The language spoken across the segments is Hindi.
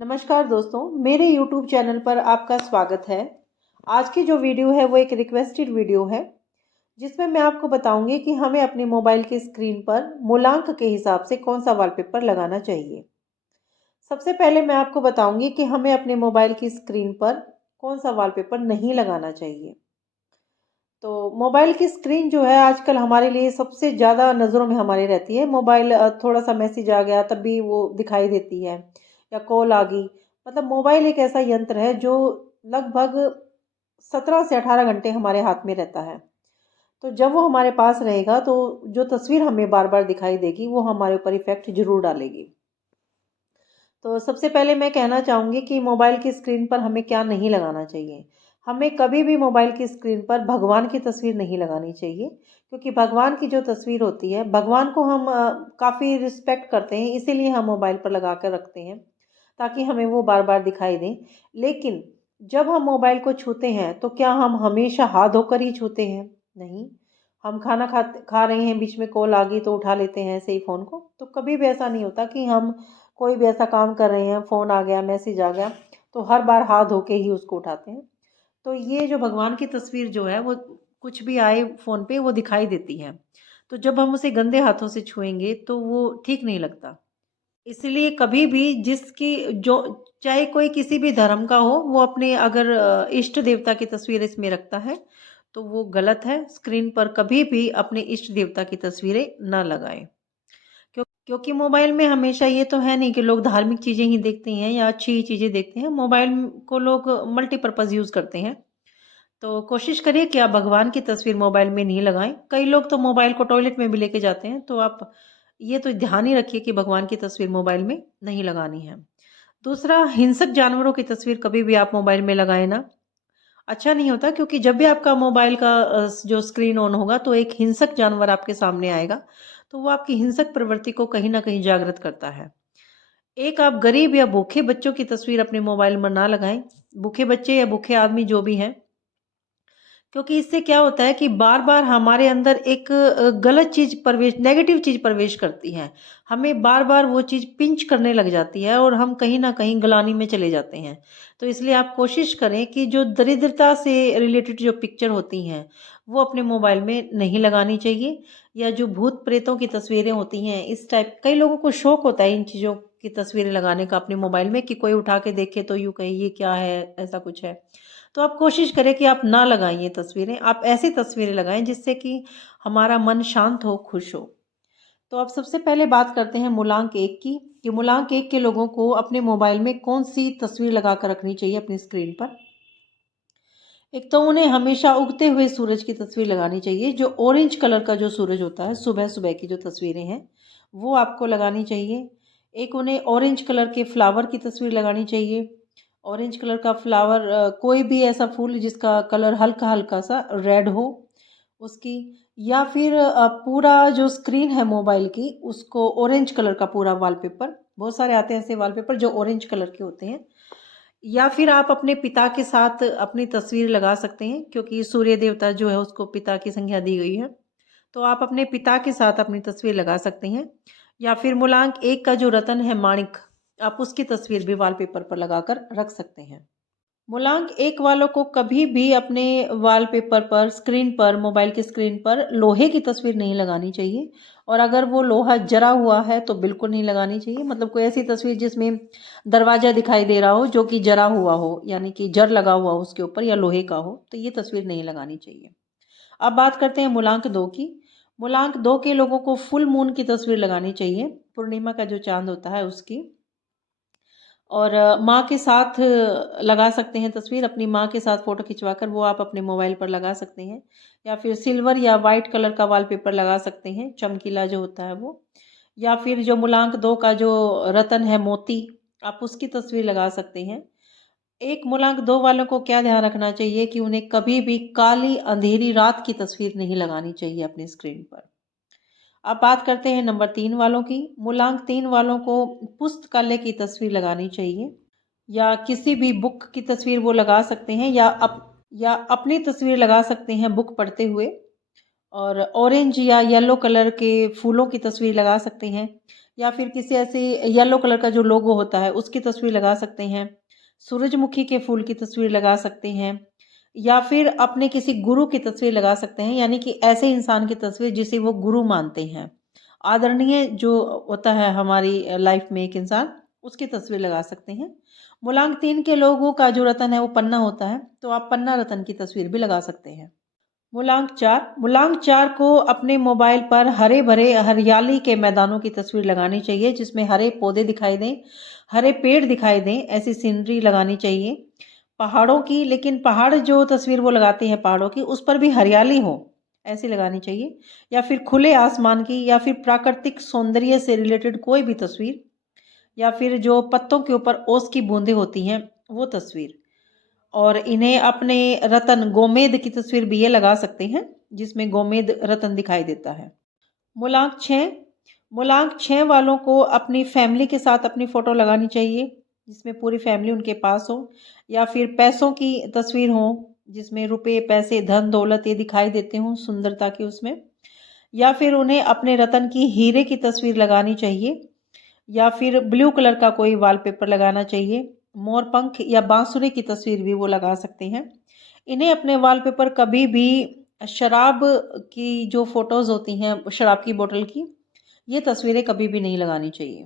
नमस्कार दोस्तों, मेरे YouTube चैनल पर आपका स्वागत है। आज की जो वीडियो है वो एक रिक्वेस्टेड वीडियो है, जिसमें मैं आपको बताऊंगी कि हमें अपने मोबाइल की स्क्रीन पर मूलांक के हिसाब से कौन सा वॉलपेपर लगाना चाहिए। सबसे पहले मैं आपको बताऊंगी कि हमें अपने मोबाइल की स्क्रीन पर कौन सा वॉलपेपर नहीं लगाना चाहिए। तो मोबाइल की स्क्रीन जो है आजकल हमारे लिए सबसे ज़्यादा नज़रों में हमारे रहती है। मोबाइल थोड़ा सा मैसेज आ गया तब भी वो दिखाई देती है, या कॉल आ गई। मतलब मोबाइल एक ऐसा यंत्र है जो लगभग 17 से 18 घंटे हमारे हाथ में रहता है। तो जब वो हमारे पास रहेगा तो जो तस्वीर हमें बार बार दिखाई देगी वो हमारे ऊपर इफेक्ट जरूर डालेगी। तो सबसे पहले मैं कहना चाहूँगी कि मोबाइल की स्क्रीन पर हमें क्या नहीं लगाना चाहिए। हमें कभी भी मोबाइल की स्क्रीन पर भगवान की तस्वीर नहीं लगानी चाहिए, क्योंकि भगवान की जो तस्वीर होती है, भगवान को हम काफ़ी रिस्पेक्ट करते हैं, इसीलिए हम मोबाइल पर लगा कर रखते हैं ताकि हमें वो बार बार दिखाई दें। लेकिन जब हम मोबाइल को छूते हैं तो क्या हम हमेशा हाथ धोकर ही छूते हैं? नहीं। हम खाना खा रहे हैं, बीच में कॉल आ गई तो उठा लेते हैं ऐसे ही फ़ोन को। तो कभी भी ऐसा नहीं होता कि हम कोई भी ऐसा काम कर रहे हैं, फ़ोन आ गया, मैसेज आ गया, तो हर बार हाथ धो के ही उसको उठाते हैं। तो ये जो भगवान की तस्वीर जो है वो कुछ भी आए फ़ोन पे वो दिखाई देती है। तो जब हम उसे गंदे हाथों से छुएँगे तो वो ठीक नहीं लगता। इसलिए कभी भी जिसकी जो चाहे कोई किसी भी धर्म का हो, वो अपने अगर इष्ट देवता की तस्वीर इसमें रखता है तो वो गलत है। स्क्रीन पर कभी भी अपने इष्ट देवता की तस्वीरें ना लगाएं। क्योंकि मोबाइल में हमेशा ये तो है नहीं कि लोग धार्मिक चीज़ें ही देखते हैं या अच्छी चीज़ें देखते हैं। मोबाइल को लोग मल्टीपर्पज़ यूज़ करते हैं। तो कोशिश करिए कि आप भगवान की तस्वीर मोबाइल में नहीं लगाएं। कई लोग तो मोबाइल को टॉयलेट में भी लेके जाते हैं, तो आप ये तो ध्यान ही रखिए कि भगवान की तस्वीर मोबाइल में नहीं लगानी है। दूसरा, हिंसक जानवरों की तस्वीर कभी भी आप मोबाइल में लगाएं ना। अच्छा नहीं होता, क्योंकि जब भी आपका मोबाइल का जो स्क्रीन ऑन होगा तो एक हिंसक जानवर आपके सामने आएगा, तो वो आपकी हिंसक प्रवृत्ति को कहीं न कहीं जागृत करता है। एक आप गरीब या भूखे बच्चों की तस्वीर अपने मोबाइल में ना लगाएँ, भूखे बच्चे या भूखे आदमी जो भी हैं, क्योंकि इससे क्या होता है कि बार-बार हमारे अंदर एक गलत चीज़ प्रवेश नेगेटिव चीज़ प्रवेश करती है। हमें बार-बार वो चीज़ पिंच करने लग जाती है और हम कहीं न कहीं ग्लानि में चले जाते हैं। तो इसलिए आप कोशिश करें कि जो दरिद्रता से रिलेटेड जो पिक्चर होती हैं, वो अपने मोबाइल में नहीं लगानी चाहिए, या जो भूत-प्रेतों की तस्वीरें होती हैं, इस टाइप कई लोगों को शौक होता है इन चीज़ों की तस्वीरें लगाने का अपने मोबाइल में कि कोई उठा के देखे तो यूँ कहे ये क्या है? ऐसा कुछ है। तो आप कोशिश करें कि आप ना लगाएँ ये तस्वीरें, आप ऐसी तस्वीरें लगाएँ जिससे कि हमारा मन शांत हो, खुश हो। तो अब सबसे पहले बात करते हैं मूलांक 1 की, कि मूलांक 1 के लोगों को अपने मोबाइल में कौन-सी तस्वीर लगा कर रखनी चाहिए अपनी स्क्रीन पर। एक तो उन्हें हमेशा उगते हुए सूरज की तस्वीर लगानी चाहिए, जो ऑरेंज कलर का जो सूरज होता है, सुबह-सुबह की जो तस्वीरें हैं, वो आपको लगानी चाहिए। एक उन्हें ऑरेंज कलर के फ्लावर की तस्वीर लगानी चाहिए। ऑरेंज कलर का फ्लावर, कोई भी ऐसा फूल जिसका कलर हल्का-हल्का सा रेड हो उसकी, या फिर पूरा जो स्क्रीन है मोबाइल की उसको ऑरेंज कलर का पूरा वॉलपेपर, बहुत सारे आते हैं ऐसे वॉलपेपर जो ऑरेंज कलर के होते हैं। या फिर आप अपने पिता के साथ अपनी तस्वीर लगा सकते हैं, क्योंकि सूर्य देवता जो है उसको पिता की संज्ञा दी गई है। तो आप अपने पिता के साथ अपनी तस्वीर लगा सकते हैं, या फिर मूलांक 1 का जो रतन है माणिक, आप उसकी तस्वीर भी वॉलपेपर पर लगाकर रख सकते हैं। मूलांक 1 वालों को कभी भी अपने वॉलपेपर पर, स्क्रीन पर, मोबाइल की स्क्रीन पर लोहे की तस्वीर नहीं लगानी चाहिए, और अगर वो लोहा जरा हुआ है तो बिल्कुल नहीं लगानी चाहिए। मतलब कोई ऐसी तस्वीर जिसमें दरवाज़ा दिखाई दे रहा हो जो कि जरा हुआ हो, यानी कि जर लगा हुआ हो उसके ऊपर या लोहे का हो, तो ये तस्वीर नहीं लगानी चाहिए। अब बात करते हैं मूलांक 2 की। मूलांक 2 के लोगों को फुल मून की तस्वीर लगानी चाहिए, पूर्णिमा का जो चाँद होता है उसकी। और माँ के साथ लगा सकते हैं तस्वीर, अपनी माँ के साथ फ़ोटो खिंचवाकर वो आप अपने मोबाइल पर लगा सकते हैं, या फिर सिल्वर या वाइट कलर का वॉलपेपर लगा सकते हैं, चमकीला जो होता है वो। या फिर जो मूलांक 2 का जो रतन है मोती, आप उसकी तस्वीर लगा सकते हैं। एक मूलांक 2 वालों को क्या ध्यान रखना चाहिए कि उन्हें कभी भी काली अंधेरी रात की तस्वीर नहीं लगानी चाहिए अपनी स्क्रीन पर। अब बात करते हैं नंबर 3 वालों की। मूलांक 3 वालों को पुस्तकालय की तस्वीर लगानी चाहिए, या किसी भी बुक की तस्वीर वो लगा सकते हैं, या अपनी तस्वीर लगा सकते हैं बुक पढ़ते हुए। और ऑरेंज या येलो कलर के फूलों की तस्वीर लगा सकते हैं, या फिर किसी ऐसे येलो कलर का जो लोगो होता है उसकी तस्वीर लगा सकते हैं। सूरजमुखी के फूल की तस्वीर लगा सकते हैं, या फिर अपने किसी गुरु की तस्वीर लगा सकते हैं, यानी कि ऐसे इंसान की तस्वीर जिसे वो गुरु मानते हैं, आदरणीय जो होता है हमारी लाइफ में एक इंसान, उसकी तस्वीर लगा सकते हैं। मूलांक 3 के लोगों का जो रत्न है वो पन्ना होता है, तो आप पन्ना रत्न की तस्वीर भी लगा सकते हैं। मूलांक 4 को अपने मोबाइल पर हरे भरे हरियाली के मैदानों की तस्वीर लगानी चाहिए, जिसमें हरे पौधे दिखाई दें, हरे पेड़ दिखाई दें, ऐसी सीनरी लगानी चाहिए। पहाड़ों की, लेकिन पहाड़ जो तस्वीर वो लगाते हैं पहाड़ों की, उस पर भी हरियाली हो, ऐसी लगानी चाहिए। या फिर खुले आसमान की, या फिर प्राकृतिक सौंदर्य से रिलेटेड कोई भी तस्वीर, या फिर जो पत्तों के ऊपर ओस की बूंदें होती हैं वो तस्वीर। और इन्हें अपने रतन गोमेद की तस्वीर भी ये लगा सकते हैं, जिसमें गोमेद रतन दिखाई देता है। मूलांक 6 वालों को अपनी फैमिली के साथ अपनी फ़ोटो लगानी चाहिए, जिसमें पूरी फैमिली उनके पास हो, या फिर पैसों की तस्वीर हो, जिसमें रुपए, पैसे, धन दौलत ये दिखाई देते हों सुंदरता की उसमें। या फिर उन्हें अपने रतन की हीरे की तस्वीर लगानी चाहिए, या फिर ब्लू कलर का कोई वॉलपेपर लगाना चाहिए। मोर पंख या बांसुरी की तस्वीर भी वो लगा सकते हैं। इन्हें अपने वॉलपेपर कभी भी शराब की जो फोटोज़ होती हैं, शराब की बोतल की, ये तस्वीरें कभी भी नहीं लगानी चाहिए।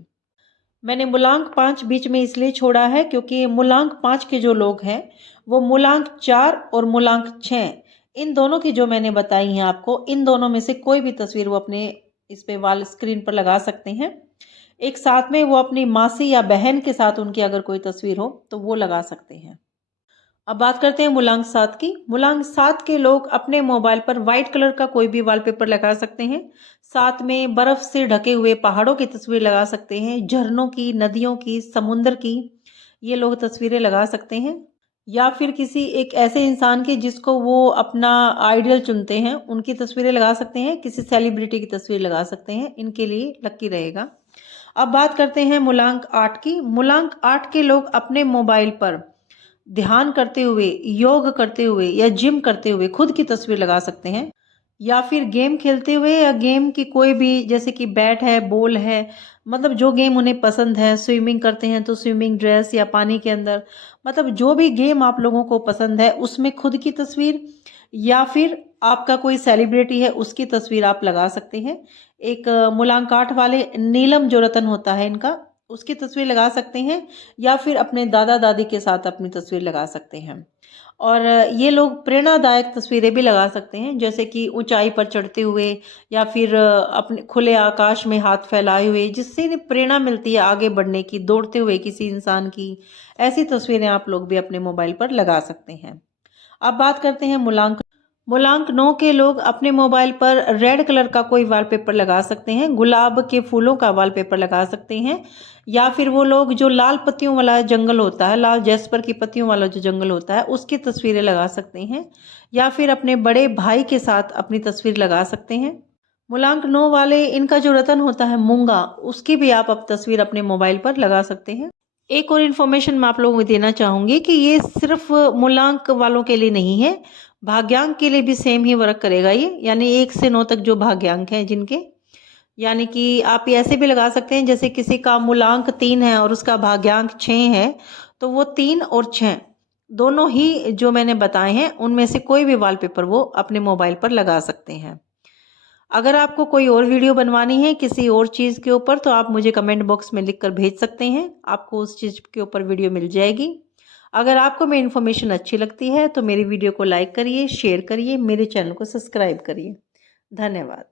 मैंने मूलांक 5 बीच में इसलिए छोड़ा है क्योंकि मूलांक 5 के जो लोग हैं वो मूलांक 4 और मूलांक 6, इन दोनों की जो मैंने बताई हैं आपको, इन दोनों में से कोई भी तस्वीर वो अपने इस पे वॉल स्क्रीन पर लगा सकते हैं। एक साथ में वो अपनी मासी या बहन के साथ उनकी अगर कोई तस्वीर हो तो वो लगा सकते हैं। अब बात करते हैं मूलांक 7 की। मूलांक 7 के लोग अपने मोबाइल पर वाइट कलर का कोई भी वॉलपेपर लगा सकते हैं। साथ में बर्फ से ढके हुए पहाड़ों की तस्वीर लगा सकते हैं, झरनों की, नदियों की, समुद्र की, ये लोग तस्वीरें लगा सकते हैं। या फिर किसी एक ऐसे इंसान की जिसको वो अपना आइडियल चुनते हैं, उनकी तस्वीरें लगा सकते हैं। किसी सेलिब्रिटी की तस्वीर लगा सकते हैं, इनके लिए लकी रहेगा। अब बात करते हैं मूलांक 8 की। मूलांक 8 के लोग अपने मोबाइल पर ध्यान करते हुए, योग करते हुए या जिम करते हुए खुद की तस्वीर लगा सकते हैं, या फिर गेम खेलते हुए, या गेम की कोई भी, जैसे कि बैट है, बॉल है, मतलब जो गेम उन्हें पसंद है। स्विमिंग करते हैं तो स्विमिंग ड्रेस या पानी के अंदर, मतलब जो भी गेम आप लोगों को पसंद है उसमें खुद की तस्वीर, या फिर आपका कोई सेलिब्रिटी है उसकी तस्वीर आप लगा सकते हैं। एक मूलांक 8 वाले नीलम जो रतन होता है इनका, उसकी तस्वीर लगा सकते हैं, या फिर अपने दादा दादी के साथ अपनी तस्वीर लगा सकते हैं। और ये लोग प्रेरणादायक तस्वीरें भी लगा सकते हैं, जैसे कि ऊंचाई पर चढ़ते हुए, या फिर अपने खुले आकाश में हाथ फैलाए हुए, जिससे इन्हें प्रेरणा मिलती है आगे बढ़ने की, दौड़ते हुए किसी इंसान की। ऐसी तस्वीरें आप लोग भी अपने मोबाइल पर लगा सकते हैं। अब बात करते हैं मूलांक 9 के लोग अपने मोबाइल पर रेड कलर का कोई वॉलपेपर लगा सकते हैं, गुलाब के फूलों का वॉलपेपर लगा सकते हैं, या फिर वो लोग जो लाल पत्तियों वाला जंगल होता है, लाल जैस्पर की पत्तियों वाला जो जंगल होता है उसकी तस्वीरें लगा सकते हैं, या फिर अपने बड़े भाई के साथ अपनी तस्वीर लगा सकते हैं। मूलांक 9 वाले, इनका जो रतन होता है मूंगा, उसकी भी आप अब तस्वीर अपने मोबाइल पर लगा सकते हैं। एक और इन्फॉर्मेशन मैं आप लोगों को देना चाहूँगी कि ये सिर्फ मूलांक वालों के लिए नहीं है, भाग्यांक के लिए भी सेम ही वर्क करेगा ये, यानी 1 से 9 तक जो भाग्यांक हैं जिनके, यानी कि आप ये ऐसे भी लगा सकते हैं, जैसे किसी का मूलांक 3 है और उसका भाग्यांक 6 है, तो वो 3 और 6 दोनों ही जो मैंने बताए हैं उनमें से कोई भी वॉलपेपर वो अपने मोबाइल पर लगा सकते हैं। अगर आपको कोई और वीडियो बनवानी है किसी और चीज़ के ऊपर, तो आप मुझे कमेंट बॉक्स में लिख कर भेज सकते हैं, आपको उस चीज़ के ऊपर वीडियो मिल जाएगी। अगर आपको मेरी इन्फॉर्मेशन अच्छी लगती है तो मेरी वीडियो को लाइक करिए, शेयर करिए, मेरे चैनल को सब्सक्राइब करिए। धन्यवाद।